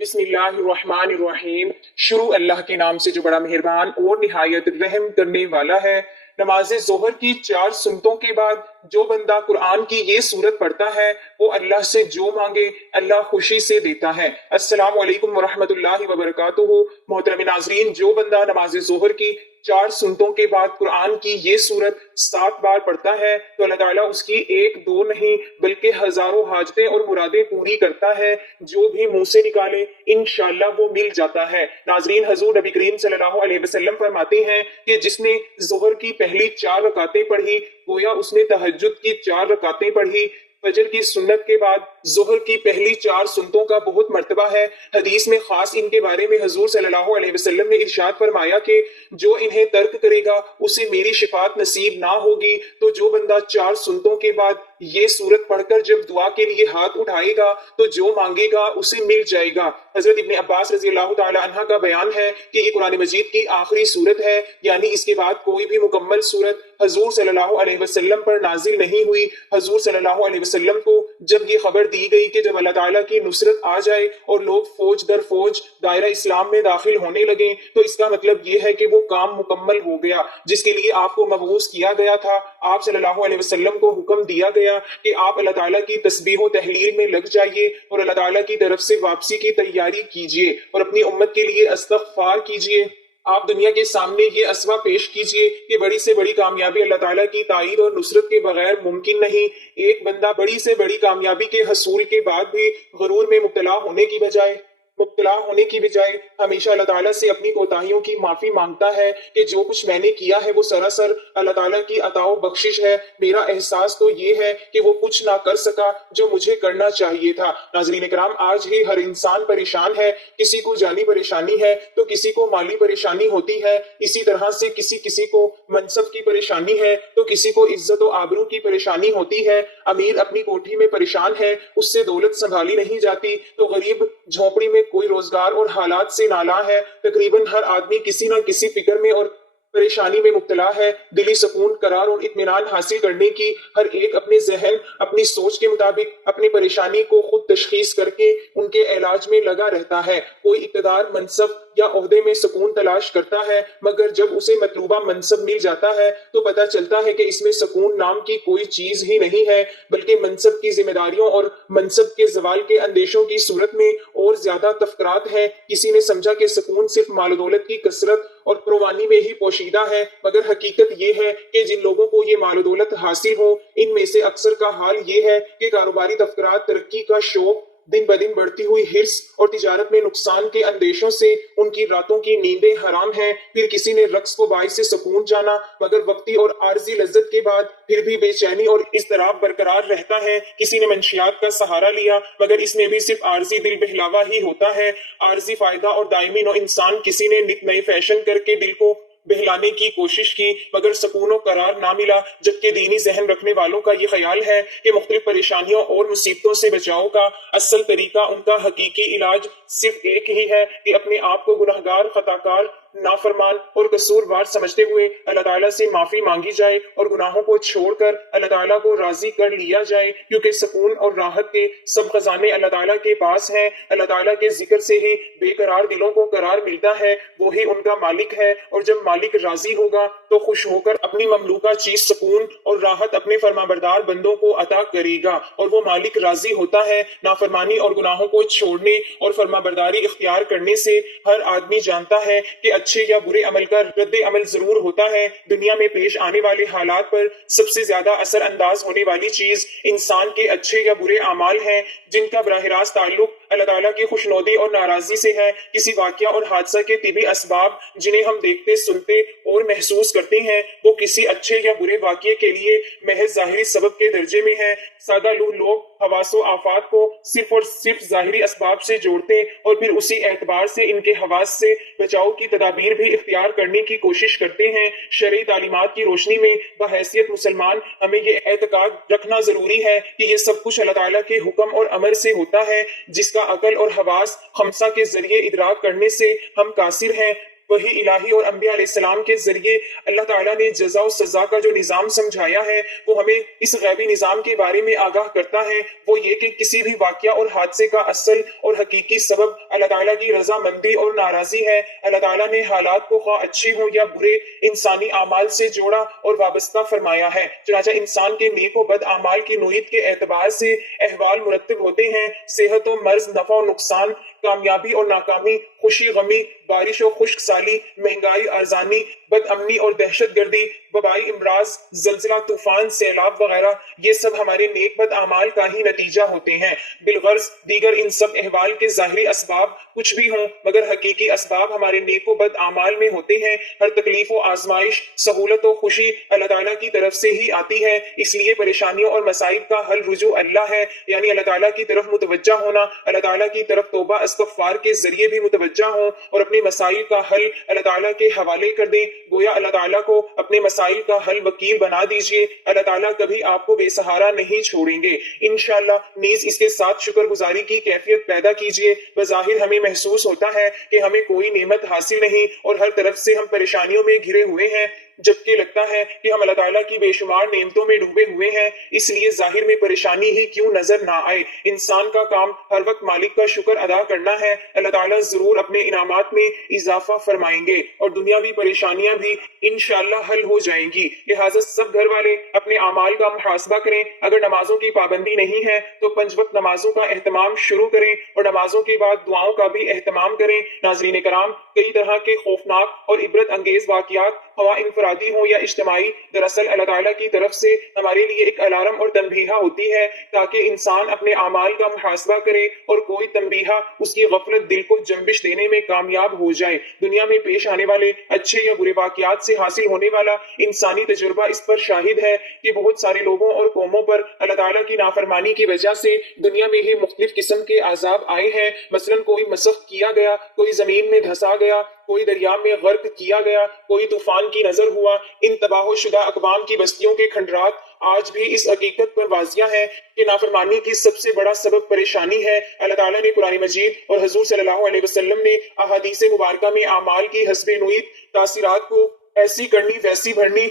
بسم اللہ الرحمن الرحیم۔ شروع اللہ کے نام سے جو بڑا مہربان اور نہایت رحم کرنے والا ہے۔ نماز ظہر کی 4 سنتوں کے بعد جو بندہ قرآن کی یہ سورت پڑھتا ہے وہ اللہ سے جو مانگے اللہ خوشی سے دیتا ہے۔ السلام علیکم ورحمۃ اللہ وبرکاتہ۔ محترم ناظرین، جو بندہ نماز ظہر کی 4 سنتوں کے بعد قرآن کی یہ سورت 7 بار پڑھتا ہے تو اللہ تعالیٰ اس کی 1 2 نہیں بلکہ ہزاروں حاجتیں اور مرادیں پوری کرتا ہے، جو بھی منہ سے نکالے انشاءاللہ وہ مل جاتا ہے۔ ناظرین، حضور نبی کریم صلی اللہ علیہ وسلم فرماتے ہیں کہ جس نے ظہر کی پہلی 4 رکعتیں پڑھی گویا اس نے تہجد کی 4 رکعتیں پڑھی۔ فجر کی سنت کے بعد ظہر کی پہلی 4 سنتوں کا بہت مرتبہ ہے۔ حدیث میں خاص ان کے بارے میں حضور صلی اللہ علیہ وسلم نے ارشاد فرمایا کہ جو انہیں ترک کرے گا اسے میری شفاعت نصیب نہ ہوگی۔ تو جو بندہ 4 سنتوں کے بعد یہ سورت پڑھ کر جب دعا کے لیے ہاتھ اٹھائے گا تو جو مانگے گا اسے مل جائے گا۔ حضرت ابن عباس رضی اللہ تعالی عنہ کا بیان ہے کہ یہ قرآن مجید کی آخری سورت ہے، یعنی اس کے بعد کوئی بھی مکمل سورت حضور صلی اللہ علیہ وسلم پر نازل نہیں ہوئی۔ حضور صلی اللہ علیہ وسلم کو جب یہ خبر دی گئی کہ جب اللہ تعالیٰ کی نصرت آ جائے اور لوگ فوج در فوج دائرہ اسلام میں داخل ہونے لگیں تو اس کا مطلب یہ ہے کہ وہ کام مکمل ہو گیا جس کے لیے آپ کو مبعوث کیا گیا تھا۔ آپ صلی اللہ علیہ وسلم کو حکم دیا گیا کہ آپ اللہ تعالیٰ کی تسبیح و تحلیل میں لگ جائیے اور اللہ تعالیٰ کی طرف سے واپسی کی تیاری کیجیے اور اپنی امت کے لیے استغفار کیجیے۔ آپ دنیا کے سامنے یہ اسوہ پیش کیجئے کہ بڑی سے بڑی کامیابی اللہ تعالیٰ کی تائید اور نصرت کے بغیر ممکن نہیں۔ ایک بندہ بڑی سے بڑی کامیابی کے حصول کے بعد بھی غرور میں مبتلا ہونے کی بجائے ہمیشہ اللہ تعالیٰ سے اپنی کوتاہیوں کی معافی مانگتا ہے کہ جو کچھ میں نے کیا ہے وہ سراسر اللہ تعالیٰ کی عطا و بخشش ہے۔ میرا احساس تو یہ ہے کہ وہ کچھ نہ کر سکا جو مجھے کرنا چاہیے تھا۔ ناظرین کرام، آج ہی ہر انسان پریشان ہے، کسی کو جانی پریشانی ہے تو کسی کو مالی پریشانی ہوتی ہے، اسی طرح سے کسی کو منصب کی پریشانی ہے تو کسی کو عزت و آبرو کی پریشانی ہوتی ہے۔ امیر اپنی کوٹھی میں پریشان ہے، اس سے دولت سنبھالی نہیں جاتی تو غریب جھونپڑی میں کوئی روزگار اور حالات سے نالاں ہے۔ تقریباً ہر آدمی کسی نہ کسی فکر میں اور پریشانی میں مبتلا ہے۔ دلی سکون، قرار اور اطمینان حاصل کرنے کی ہر ایک اپنے ذہن، اپنی سوچ کے مطابق اپنی پریشانی کو خود تشخیص کر کے ان کے علاج میں لگا رہتا ہے۔ کوئی اقتدار، منصب یا عہدے میں سکون تلاش کرتا ہے، مگر جب اسے مطلوبہ منصب مل جاتا ہے تو پتہ چلتا ہے کہ اس میں سکون نام کی کوئی چیز ہی نہیں ہے، بلکہ منصب کی ذمہ داریوں اور منصب کے زوال کے اندیشوں کی صورت میں اور زیادہ تفکرات ہیں۔ کسی نے سمجھا کہ سکون صرف مال و دولت کی کثرت اور پروانی میں ہی پوشیدہ ہے، مگر حقیقت یہ ہے کہ جن لوگوں کو یہ مال و دولت حاصل ہو ان میں سے اکثر کا حال یہ ہے کہ کاروباری تفکرات، ترقی کا شوق، دن بدن بڑھتی ہوئی حرص اور تجارت میں نقصان کے اندیشوں سے ان کی راتوں کی نیندیں حرام ہیں۔ پھر کسی نے رقص کو باعث سے سکون جانا، مگر وقتی اور عارضی لذت کے بعد پھر بھی بے چینی اور اضطراب برقرار رہتا ہے۔ کسی نے منشیات کا سہارا لیا، مگر اس میں بھی صرف عارضی دل بہلاوا ہی ہوتا ہے، عارضی فائدہ اور دائمی نو انسان۔ کسی نے نت نئے فیشن کر کے دل کو بہلانے کی کوشش کی مگر سکون و قرار نہ ملا، جبکہ دینی ذہن رکھنے والوں کا یہ خیال ہے کہ مختلف پریشانیوں اور مصیبتوں سے بچاؤ کا اصل طریقہ، ان کا حقیقی علاج صرف ایک ہی ہے کہ اپنے آپ کو گناہگار، خطاکار، نافرمان اور قصوروار سمجھتے ہوئے اللہ تعالیٰ سے معافی مانگی جائے اور گناہوں کو چھوڑ کر اللہ تعالیٰ کو راضی کر لیا جائے، کیونکہ سکون اور راحت کے سب خزانے اللہ تعالیٰ کے پاس ہیں۔ اللہ تعالیٰ کے ذکر سے ہی بے قرار دلوں کو قرار ملتا ہے، وہی ان کا مالک ہے، اور جب مالک راضی ہوگا تو خوش ہو کر اپنی مملوکہ چیز سکون اور راحت اپنے فرمانبردار بندوں کو عطا کرے گا، اور وہ مالک راضی ہوتا ہے۔ نافرمانی اور گناہوں کو چھوڑنے اور فرمانبرداری اختیار کرنے سے ہر آدمی جانتا ہے کہ اچھے یا برے عمل کا رد عمل ضرور ہوتا ہے۔ دنیا میں پیش آنے والے حالات پر سب سے زیادہ اثر انداز ہونے والی چیز انسان کے اچھے یا برے اعمال ہیں، جن کا براہ راست تعلق اللہ تعالیٰ کی خوشنودی اور ناراضی سے ہے۔ کسی واقعہ اور حادثہ کے طبی اسباب جنہیں ہم دیکھتے، سنتے اور محسوس کرتے ہیں وہ کسی اچھے یا برے واقعے کے لیے محض ظاہری سبب کے درجے میں ہیں۔ سادہ لوگ حواس و آفات کو صرف اور صرف ظاہری اسباب سے جوڑتے اور پھر اسی اعتبار سے ان کے حواس سے بچاؤ کی تدابیر بھی اختیار کرنے کی کوشش کرتے ہیں۔ شرعی تعلیمات کی روشنی میں بحیثیت مسلمان ہمیں یہ اعتقاد رکھنا ضروری ہے کہ یہ سب کچھ اللہ تعالیٰ کے حکم اور امر سے ہوتا ہے، جس کا عقل اور حواس خمسہ کے ذریعے ادراک کرنے سے ہم قاصر ہیں۔ وہی الہی اور انبیاء علیہ السلام کے ذریعے اللہ تعالیٰ نے جزا و سزا کا جو نظام سمجھایا ہے وہ ہمیں اس غیبی نظام کے بارے میں آگاہ کرتا ہے، وہ یہ کہ کسی بھی واقعہ اور حادثے کا اصل اور حقیقی سبب اللہ تعالیٰ کی رضامندی اور ناراضی ہے۔ اللہ تعالیٰ نے حالات کو خواہ اچھے ہوں یا برے انسانی اعمال سے جوڑا اور وابستہ فرمایا ہے، چنانچہ انسان کے نیک و بد اعمال کی نوعیت کے اعتبار سے احوال مرتب ہوتے ہیں، صحت و مرض، نفع و نقصان، کامیابی اور ناکامی، خوشی غمی، بارش و خشک سالی، مہنگائی ارزانی، بد امنی اور دہشت گردی، وبائی امراض، زلزلہ، طوفان، سیلاب وغیرہ، یہ سب ہمارے نیک بد اعمال کا ہی نتیجہ ہوتے ہیں۔ بالغرض دیگر ان سب احوال کے ظاہری اسباب کچھ بھی ہوں مگر حقیقی اسباب ہمارے نیک و بد اعمال میں ہوتے ہیں۔ ہر تکلیف و آزمائش، سہولت و خوشی اللہ تعالیٰ کی طرف سے ہی آتی ہے، اس لیے پریشانیوں اور مصائب کا حل رجوع اللہ ہے، یعنی اللہ تعالیٰ کی طرف متوجہ ہونا، اللہ تعالیٰ کی طرف توبہ استغفار کے ذریعے بھی متوجہ ہوں اور اپنے مسائل کا حل اللہ تعالیٰ کے حوالے کر دیں۔ گویا اللہ تعالیٰ کو اپنے مسائل کا حل وکیل بنا دیجئے، اللہ تعالیٰ کبھی آپ کو بے سہارا نہیں چھوڑیں گے۔ انشاءاللہ نیز اس کے ساتھ شکر گزاری کی کیفیت پیدا کیجئے۔ بظاہر ہمیں محسوس ہوتا ہے کہ ہمیں کوئی نعمت حاصل نہیں اور ہر طرف سے ہم پریشانیوں میں گھرے ہوئے ہیں، جبکہ لگتا ہے کہ ہم اللہ تعالیٰ کی بے شمار نعمتوں میں ڈوبے ہوئے ہیں، اس لیے ظاہر میں پریشانی ہی کیوں نظر نہ آئے۔ انسان کا کام ہر وقت مالک کا شکر ادا کرنا ہے، اللہ تعالیٰ ضرور اپنے انعامات میں اضافہ فرمائیں گے اور دنیاوی پریشانیاں بھی انشاءاللہ حل ہو جائیں گی۔ لہٰذا سب گھر والے اپنے اعمال کا محاسبہ کریں، اگر نمازوں کی پابندی نہیں ہے تو 5 وقت نمازوں کا اہتمام شروع کریں اور نمازوں کے بعد دعاؤں کا بھی اہتمام کریں۔ ناظرین کرام، کئی طرح کے خوفناک اور عبرت انگیز واقعات خواہ انفرادی ہوں یا اجتماعی دراصل اللہ تعالیٰ کی طرف سے ہمارے لیے ایک الارم اور تنبیہہ ہوتی ہے تاکہ انسان اپنے اعمال کا محاسبہ کرے اور کوئی تنبیہہ اس کی غفلت دل کو جنبش دینے میں کامیاب ہو جائے۔ دنیا میں پیش آنے والے اچھے یا برے واقعات سے حاصل ہونے والا انسانی تجربہ اس پر شاہد ہے کہ بہت سارے لوگوں اور قوموں پر اللہ تعالیٰ کی نافرمانی کی وجہ سے دنیا میں ہی مختلف قسم کے عذاب آئے ہیں۔ مثلاً کوئی مسخ کیا گیا، کوئی زمین میں دھسا گیا، کوئی دریا میں غرق کیا گیا، کوئی طوفان کی نظر ہوا۔ ان تباہ و شدہ اقوام کی بستیوں کے کھنڈرات آج بھی اس حقیقت پر واضح ہے کہ نافرمانی کی سب سے بڑا سبب پریشانی ہے۔ اللہ تعالیٰ نے قرآن مجید اور حضور صلی اللہ علیہ وسلم نے احادیث مبارکہ میں اعمال کی حسب نوعیت تاثیرات کو ایسی کرنی ویسی بھرنی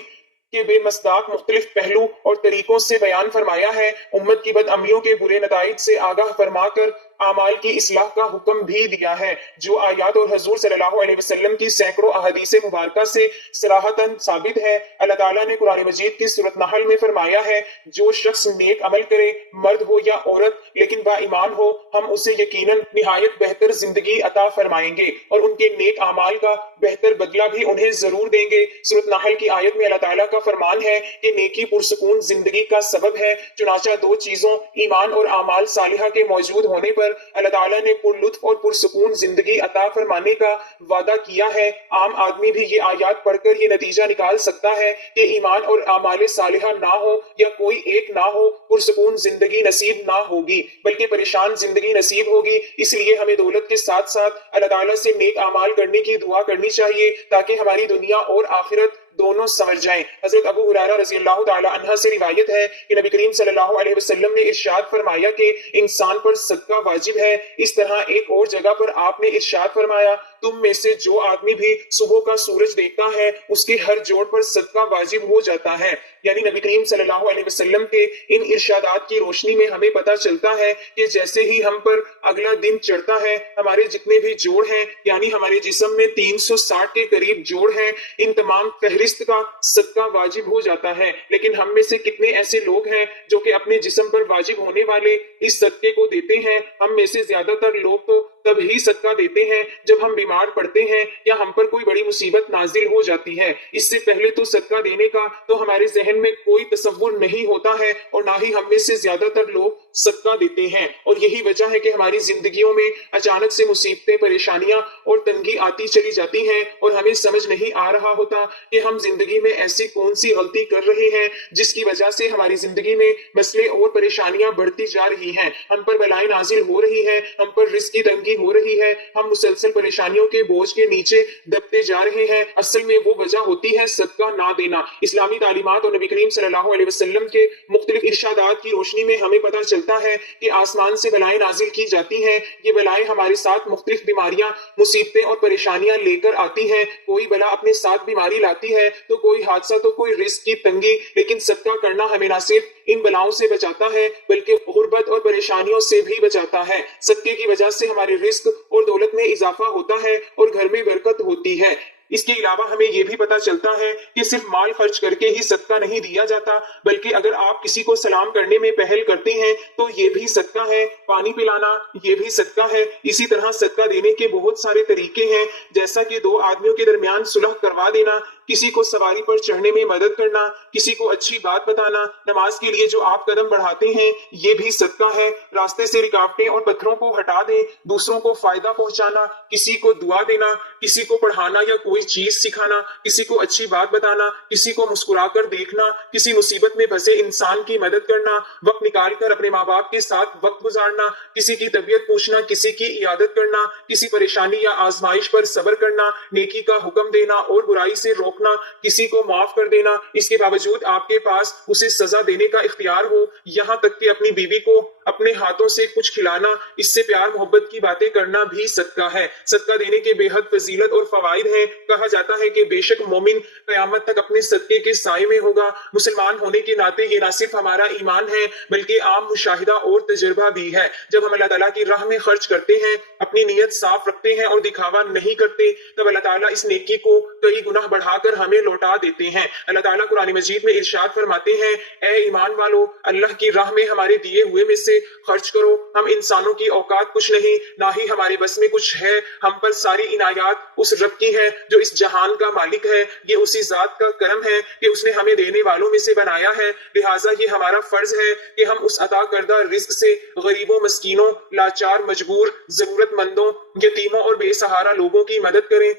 کے بے مصداق مختلف پہلو اور طریقوں سے بیان فرمایا ہے۔ امت کی بدعملیوں کے برے نتائج سے آگاہ فرما کر اعمال کی اصلاح کا حکم بھی دیا ہے، جو آیات اور حضور صلی اللہ علیہ وسلم کی سینکڑوں احادیث مبارکہ سے صراحتاً ثابت ہے۔ اللہ تعالیٰ نے قرآن مجید کی سورۃ نحل میں فرمایا ہے، جو شخص نیک عمل کرے، مرد ہو یا عورت لیکن با ایمان ہو، ہم اسے یقیناً نہایت بہتر زندگی عطا فرمائیں گے اور ان کے نیک اعمال کا بہتر بدلہ بھی انہیں ضرور دیں گے۔ سورۃ نحل کی آیت میں اللہ تعالیٰ کا فرمان ہے کہ نیکی پرسکون زندگی کا سبب ہے، چنانچہ 2 چیزوں ایمان اور اعمال صالحہ کے موجود ہونے پر اللہ تعالیٰ نے پر لطف اور پرسکون زندگی عطا فرمانے کا وعدہ کیا ہے۔ عام آدمی بھی یہ آیات پڑھ کر یہ نتیجہ نکال سکتا ہے کہ ایمان اور اعمال صالحہ نہ ہو یا کوئی ایک نہ ہو، پرسکون زندگی نصیب نہ ہوگی بلکہ پریشان زندگی نصیب ہوگی۔ اس لیے ہمیں دولت کے ساتھ ساتھ اللہ تعالیٰ سے نیک اعمال کرنے کی دعا کرنی چاہیے تاکہ ہماری دنیا اور آخرت دونوں سمجھ جائیں۔ حضرت ابو ہریرہ رضی اللہ تعالی عنہ سے روایت ہے کہ نبی کریم صلی اللہ علیہ وسلم نے ارشاد فرمایا کہ انسان پر صدقہ واجب ہے۔ اس طرح ایک اور جگہ پر آپ نے ارشاد فرمایا، تم میں سے جو آدمی بھی صبح کا سورج دیکھتا ہے اس کے ہر جوڑ پر صدقہ واجب ہو جاتا ہے۔ یعنی نبی کریم صلی اللہ علیہ وسلم کے ان ارشادات کی روشنی میں ہمیں پتہ چلتا ہے کہ جیسے ہی ہم پر اگلا دن چڑھتا ہے، ہمارے جتنے بھی جوڑ ہیں یعنی ہمارے جسم میں 360 کے قریب جوڑ ہیں، ان تمام فہرست کا صدقہ واجب ہو جاتا ہے۔ لیکن ہم میں سے کتنے ایسے لوگ ہیں جو کہ اپنے جسم پر واجب ہونے والے اس صدقے کو دیتے ہیں؟ ہم میں سے زیادہ تر لوگ تو تب ہی صدقہ دیتے ہیں جب ہم بیمار پڑتے ہیں یا ہم پر کوئی بڑی مصیبت نازل ہو جاتی ہے۔ اس سے پہلے تو صدقہ دینے کا تو ہمارے ذہن میں کوئی تصور نہیں ہوتا ہے اور نہ ہی ہم میں سے زیادہ تر لوگ صدقہ دیتے ہیں، اور یہی وجہ ہے کہ ہماری زندگیوں میں اچانک سے مصیبتیں، پریشانیاں اور تنگی آتی چلی جاتی ہیں اور ہمیں سمجھ نہیں آ رہا ہوتا کہ ہم زندگی میں ایسی کون سی غلطی کر رہے ہیں جس کی وجہ سے ہماری زندگی میں مسئلے اور پریشانیاں بڑھتی جا رہی ہیں، ہم پر بلائیں نازل ہو رہی ہیں، ہم پر رزق کی تنگی ہو رہی ہے، ہم مسلسل پریشانیوں کے بوجھ کے نیچے دبتے جا رہے ہیں۔ اصل میں وہ وجہ ہوتی ہے صدقہ نہ دینا۔ اسلامی تعلیمات اور نبی کریم صلی اللہ علیہ وسلم کے مختلف ارشادات کی روشنی میں ہمیں پتہ چلتا چلتا ہے کہ آسمان سے بلائیں نازل کی جاتی ہیں. یہ بلائیں ہمارے ساتھ مختلف بیماریاں، مصیبتیں اور پریشانیاں لے کر آتی ہیں. کوئی بلا اپنے ساتھ بیماری لاتی ہے تو کوئی حادثہ تو کوئی رزق کی تنگی، لیکن صدقہ کرنا ہمیں نہ صرف ان بلاؤں سے بچاتا ہے بلکہ غربت اور پریشانیوں سے بھی بچاتا ہے. صدقے کی وجہ سے ہمارے رزق اور دولت میں اضافہ ہوتا ہے اور گھر میں برکت ہوتی ہے. اس کے علاوہ ہمیں یہ بھی پتا چلتا ہے کہ صرف مال خرچ کر کے ہی صدقہ نہیں دیا جاتا، بلکہ اگر آپ کسی کو سلام کرنے میں پہل کرتے ہیں تو یہ بھی صدقہ ہے. پانی پلانا یہ بھی صدقہ ہے. اسی طرح صدقہ دینے کے بہت سارے طریقے ہیں، جیسا کہ دو آدمیوں کے درمیان صلح کروا دینا، کسی کو سواری پر چڑھنے میں مدد کرنا، کسی کو اچھی بات بتانا، نماز کے لیے جو آپ قدم بڑھاتے ہیں یہ بھی صدقہ ہے. راستے سے رکاوٹیں اور پتھروں کو ہٹا دیں، دوسروں کو فائدہ پہنچانا، کسی کو دعا دینا، کسی کو پڑھانا یا کوئی چیز سکھانا، کسی کو اچھی بات بتانا، کسی کو مسکرا کر دیکھنا، کسی مصیبت میں پھنسے انسان کی مدد کرنا، وقت نکال کر اپنے ماں باپ کے ساتھ وقت گزارنا، کسی کی طبیعت پوچھنا، کسی کی عیادت کرنا، کسی پریشانی یا آزمائش پر صبر کرنا، نیکی کا حکم دینا اور برائی سے روکنا، کسی کو معاف کر دینا، اس کے باوجود آپ کے پاس اسے سزا دینے کا اختیار ہو، یہاں تک کہ اپنی بیوی کو اپنے ہاتھوں سے کچھ کھلانا، اس سے پیار محبت کی باتیں کرنا بھی صدقہ ہے. صدقہ دینے کے بے حد فضیلت اور فوائد ہیں. کہا جاتا ہے کہ بے شک مومن قیامت تک اپنے صدقے کے سائے میں ہوگا. مسلمان ہونے کے ناطے یہ نہ صرف ہمارا ایمان ہے بلکہ عام مشاہدہ اور تجربہ بھی ہے. جب ہم اللہ تعالیٰ کی راہ میں خرچ کرتے ہیں، اپنی نیت صاف رکھتے ہیں اور دکھاوا نہیں کرتے، تب اللہ تعالیٰ اس نیکی کو کئی گناہ بڑھا کر ہمیں لوٹا دیتے ہیں. اللہ تعالیٰ قرآن مجید میں ارشاد فرماتے ہیں، اے ایمان والو، اللہ کی راہ میں ہمارے دیے ہوئے میں سے خرچ کرو. ہم انسانوں کی اوقات کچھ نہیں، نہ ہی ہمارے بس میں کچھ ہے. ہم پر ساری عنایات اس رب کی ہے جو اس جہان کا مالک ہے. یہ اسی ذات کا کرم ہے کہ اس نے ہمیں دینے والوں میں سے بنایا ہے. لہٰذا یہ ہمارا فرض ہے کہ ہم اس عطا کردہ رزق سے غریبوں، مسکینوں، لاچار، مجبور، ضرورت مندوں، یتیموں اور بے سہارا لوگوں کی مدد کریں.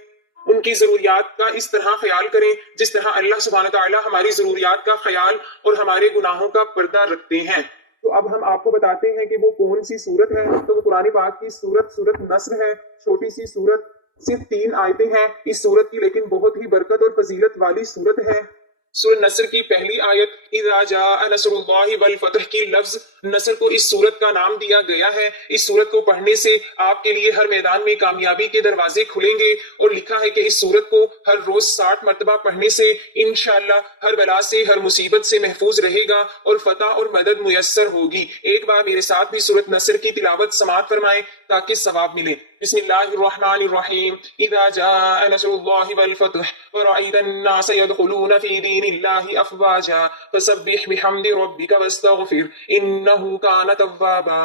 ان کی ضروریات کا اس طرح خیال کریں جس طرح اللہ سبحانہ تعالیٰ ہماری ضروریات کا خیال اور ہمارے گناہوں کا پردہ رکھتے ہیں. تو اب ہم آپ کو بتاتے ہیں کہ وہ کون سی سورت ہے. تو وہ قرآن پاک کی سورت نصر ہے. چھوٹی سی سورت، صرف 3 آیتیں ہیں اس سورت کی، لیکن بہت ہی برکت اور فضیلت والی سورت ہے. سورہ نصر کی پہلی آیت اذا جاء نصر اللہ والفتح کی لفظ نصر کو اس سورت کا نام دیا گیا ہے. اس سورت کو پڑھنے سے آپ کے لیے ہر میدان میں کامیابی کے دروازے کھلیں گے، اور لکھا ہے کہ اس سورت کو ہر روز 60 مرتبہ پڑھنے سے انشاءاللہ ہر بلا سے، ہر مصیبت سے محفوظ رہے گا اور فتح اور مدد میسر ہوگی. ایک بار میرے ساتھ بھی سورت نصر کی تلاوت سماعت فرمائیں تاکہ ثواب ملے. بسم اللہ الرحمن الرحیم. اذا جاء نصر اللہ والفتح ورأيت الناس يدخلون في دين الله افواجا فسبح بحمد ربك واستغفر انه كان توابا.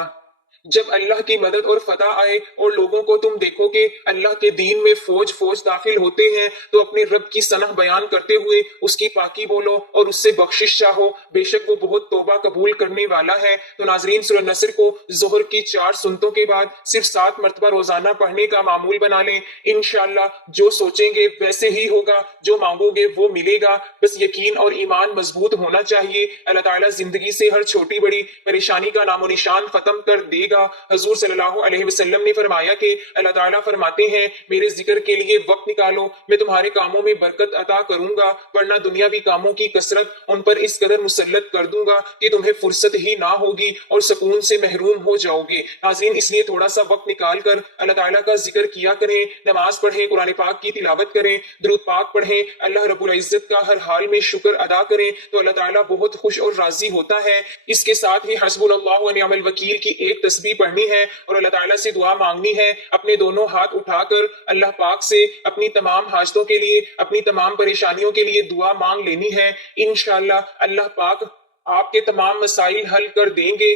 جب اللہ کی مدد اور فتح آئے اور لوگوں کو تم دیکھو کہ اللہ کے دین میں فوج داخل ہوتے ہیں، تو اپنے رب کی ثنا بیان کرتے ہوئے اس کی پاکی بولو اور اس سے بخشش چاہو، بے شک وہ بہت توبہ قبول کرنے والا ہے. تو ناظرین، سورہ نصر کو ظہر کی 4 سنتوں کے بعد صرف 7 مرتبہ روزانہ پڑھنے کا معمول بنا لیں. انشاءاللہ جو سوچیں گے ویسے ہی ہوگا، جو مانگو گے وہ ملے گا. بس یقین اور ایمان مضبوط ہونا چاہیے. اللہ تعالیٰ زندگی سے ہر چھوٹی بڑی پریشانی کا نام و نشان ختم کر دے گا. حضور صلی اللہ علیہ وسلم نے فرمایا کہ اللہ تعالیٰ فرماتے ہیں، میرے ذکر کے لیے وقت نکالو، میں تمہارے کاموں میں برکت عطا کروں گا، ورنہ دنیاوی کاموں کی کثرت ان پر اس قدر مسلط کر دوں گا کہ تمہیں فرصت ہی نہ ہوگی اور سکون سے محروم ہو جاؤ گے. ناظرین، اس لیے تھوڑا سا وقت نکال کر اللہ تعالیٰ کا ذکر کیا کریں، نماز پڑھیں، قرآن پاک کی تلاوت کریں، درود پاک پڑھیں، اللہ رب العزت کا ہر حال میں شکر ادا کریں تو اللہ تعالیٰ بہت خوش اور راضی ہوتا ہے. اس کے ساتھ ہی حسبنا اللہ و نعم الوکیل کی ایک تسبیح پڑھنی ہے اور اللہ تعالیٰ سے دعا مانگنی ہے. اپنے دونوں ہاتھ اٹھا کر اللہ پاک سے اپنی تمام حاجتوں کے لیے، اپنی تمام پریشانیوں کے لیے دعا مانگ لینی ہے. انشاءاللہ اللہ پاک آپ کے تمام مسائل حل کر دیں گے.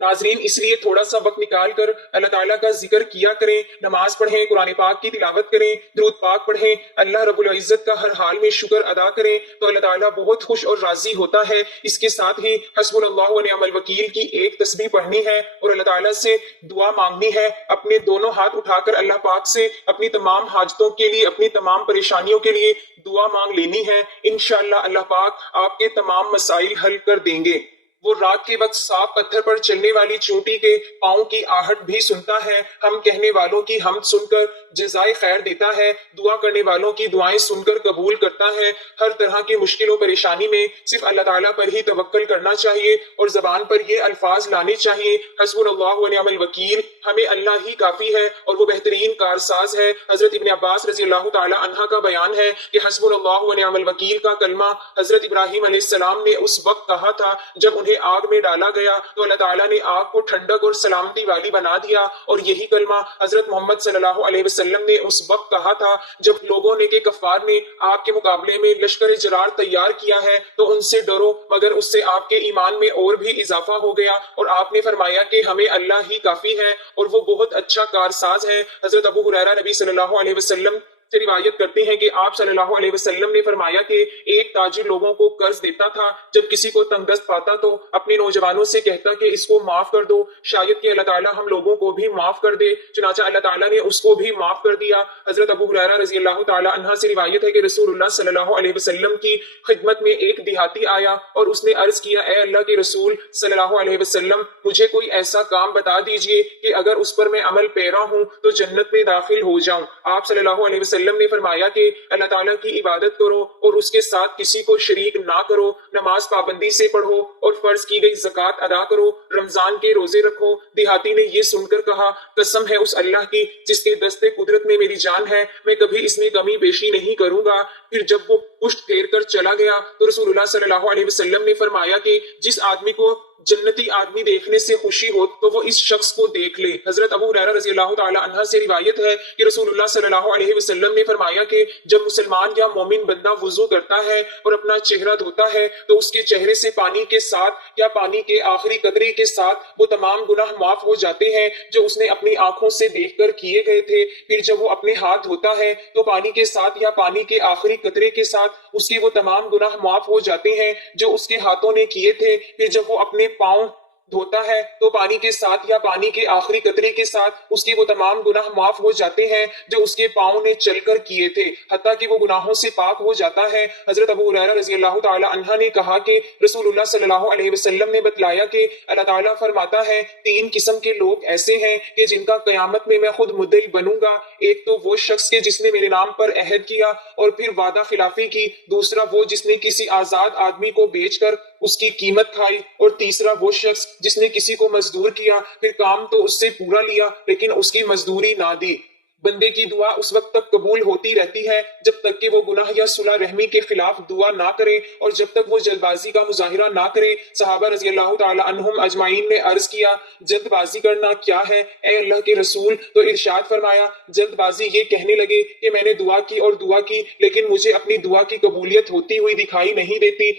ناظرین، اس لیے تھوڑا سا وقت نکال کر اللہ تعالیٰ کا ذکر کیا کریں، نماز پڑھیں، قرآن پاک کی تلاوت کریں، درود پاک پڑھیں، اللہ رب العزت کا ہر حال میں شکر ادا کریں تو اللہ تعالیٰ بہت خوش اور راضی ہوتا ہے. اس کے ساتھ ہی حسبنا اللہ و نعم الوکیل کی ایک تسبیح پڑھنی ہے اور اللہ تعالیٰ سے دعا مانگنی ہے. اپنے دونوں ہاتھ اٹھا کر اللہ پاک سے اپنی تمام حاجتوں کے لیے، اپنی تمام پریشانیوں کے لیے دعا مانگ لینی ہے. انشاءاللہ اللہ پاک آپ کے تمام مسائل حل کر دیں گے. وہ رات کے وقت صاف پتھر پر چلنے والی چونٹی کے پاؤں کی آہٹ بھی سنتا ہے، ہم کہنے والوں کی حمد سن کر جزائے خیر دیتا ہے، دعا کرنے والوں کی دعائیں سن کر قبول کرتا ہے۔ ہر طرح کی مشکل و پریشانی میں صرف اللہ تعالیٰ پر ہی توکل کرنا چاہیے اور زبان پر یہ الفاظ لانے چاہیے، حسبنا اللہ ونعم الوکیل، ہمیں اللہ ہی کافی ہے اور وہ بہترین کارساز ہے۔ حضرت ابن عباس رضی اللہ تعالی عنہ کا بیان ہے کہ حسبنا اللہ ونعم الوکیل کا کلمہ حضرت ابراہیم علیہ السلام نے اس وقت کہا تھا جب انہیں آگ میں ڈالا گیا تو اللہ تعالیٰ نے آگ کو ٹھنڈک اور سلامتی والی بنا دیا، اور یہی کلمہ حضرت محمد صلی اللہ علیہ وسلم نے اس وقت کہا تھا جب لوگوں نے کہ کفار نے آپ کے مقابلے میں لشکر جرار تیار کیا ہے تو ان سے ڈرو، مگر اس سے آپ کے ایمان میں اور بھی اضافہ ہو گیا، اور آپ نے فرمایا کہ ہمیں اللہ ہی کافی ہے اور وہ بہت اچھا کارساز ہے۔ حضرت ابو ہریرہ نبی صلی اللہ علیہ وسلم سے روایت کرتے ہیں کہ آپ صلی اللہ علیہ وسلم نے فرمایا کہ ایک تاجر لوگوں کو قرض دیتا تھا، جب کسی کو تنگ دست پاتا تو اپنے نوجوانوں سے کہتا کہ اس کو معاف کر دو، شاید کہ اللہ تعالیٰ ہم لوگوں کو بھی معاف کر دے، چنانچہ اللہ تعالیٰ نے اس کو بھی معاف کر دیا۔ حضرت ابو ہریرہ رضی اللہ تعالی عنہ سے روایت ہے کہ رسول اللہ صلی اللہ علیہ وسلم کی خدمت میں ایک دیہاتی آیا اور اس نے عرض کیا، اے اللہ کے رسول صلی اللہ علیہ وسلم، مجھے کوئی ایسا کام بتا دیجئے کہ اگر اس پر میں عمل پیرا ہوں تو جنت میں داخل ہو جاؤں۔ آپ صلی اللہ علیہ وسلم نے فرمایا کہ اللہ تعالیٰ کی عبادت کرو اور اس کے ساتھ کسی کو شریک نہ کرو، نماز پابندی سے پڑھو اور فرض کی گئی زکوٰۃ ادا کرو، رمضان کے روزے رکھو۔ دیہاتی نے یہ سن کر کہا، قسم ہے اس اللہ کی جس کے دستے قدرت میں میری جان ہے، میں کبھی اس میں کمی بیشی نہیں کروں گا۔ پھر جب وہ پشت پھیر کر چلا گیا تو رسول اللہ صلی اللہ علیہ وسلم نے فرمایا کہ جس آدمی کو جنتی آدمی دیکھنے سے خوشی ہو تو وہ اس شخص کو دیکھ لے۔ حضرت ابو ہریرہ رضی اللہ تعالی عنہ سے روایت ہے کہ رسول اللہ صلی اللہ علیہ وسلم نے فرمایا کہ جب مسلمان یا مومن بندہ وضو کرتا ہے اور اپنا چہرہ دھوتا ہے تو اس کے چہرے سے پانی کے ساتھ یا پانی کے آخری قطرے کے ساتھ وہ تمام گناہ معاف ہو جاتے ہیں جو اس نے اپنی آنکھوں سے دیکھ کر کیے گئے تھے۔ پھر جب وہ اپنے ہاتھ دھوتا ہے تو پانی کے ساتھ یا پانی کے آخری قطرے کے ساتھ اس کے وہ تمام گناہ معاف ہو جاتے ہیں جو اس کے ہاتھوں نے کیے تھے۔ پھر جب وہ اپنے پاؤں دھوتا ہے تو پانی کے ساتھ یا پانی کے آخری قطرے کے ساتھ اس کے وہ تمام گناہ معاف ہو جاتے ہیں جو اس کے پاؤں نے چل کر کیے تھے، حتیٰ کہ وہ گناہوں سے پاک ہو جاتا ہے۔ حضرت ابو ہریرہ رضی اللہ تعالی عنہ نے کہا کہ رسول اللہ صلی اللہ علیہ وسلم نے بتلایا کہ اللہ تعالیٰ فرماتا ہے، تین قسم کے لوگ ایسے ہیں کہ جن کا قیامت میں خود مدعی بنوں گا، ایک تو وہ شخص کے جس نے میرے نام پر عہد کیا اور پھر وعدہ خلافی کی، دوسرا وہ جس نے کسی آزاد آدمی کو بیچ کر اس کی قیمت کھائی، اور تیسرا وہ شخص جس نے کسی کو مزدور کیا، پھر کام تو اس سے پورا لیا لیکن اس کی مزدوری نہ دی۔ بندے کی دعا اس وقت تک قبول ہوتی رہتی ہے جب تک کہ وہ گناہ یا صلح رحمی کے خلاف دعا نہ کرے اور جب تک وہ جلد بازی کا مظاہرہ نہ کرے۔ صحابہ رضی اللہ تعالی عنہم اجمعین نے عرض کیا، جلد بازی کرنا کیا ہے اے اللہ کے رسول؟ تو ارشاد فرمایا، جلد بازی یہ کہنے لگے کہ میں نے دعا کی اور دعا کی لیکن مجھے اپنی دعا کی قبولیت ہوتی ہوئی دکھائی نہیں دیتی،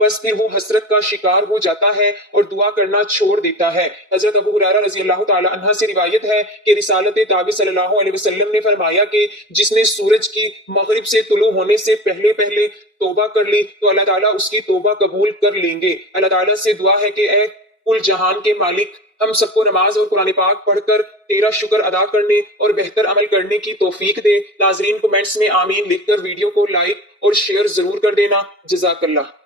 بس پھر وہ حسرت کا شکار ہو جاتا ہے اور دعا کرنا چھوڑ دیتا ہے۔ حضرت ابو ہریرہ رضی اللہ تعالی عنہ سے روایت ہے کہ رسالت تابع صلی اللہ علیہ وسلم نے فرمایا کہ جس نے سورج کی مغرب سے طلوع ہونے سے پہلے توبہ کر لی تو اللہ تعالیٰ اس کی توبہ قبول کر لیں گے۔ اللہ تعالیٰ سے دعا ہے کہ اے کل جہان کے مالک، ہم سب کو نماز اور قرآن پاک پڑھ کر تیرا شکر ادا کرنے اور بہتر عمل کرنے کی توفیق دے۔ ناظرین کمنٹس میں آمین لکھ کر ویڈیو کو لائک اور شیئر ضرور کر دینا۔ جزاک اللہ۔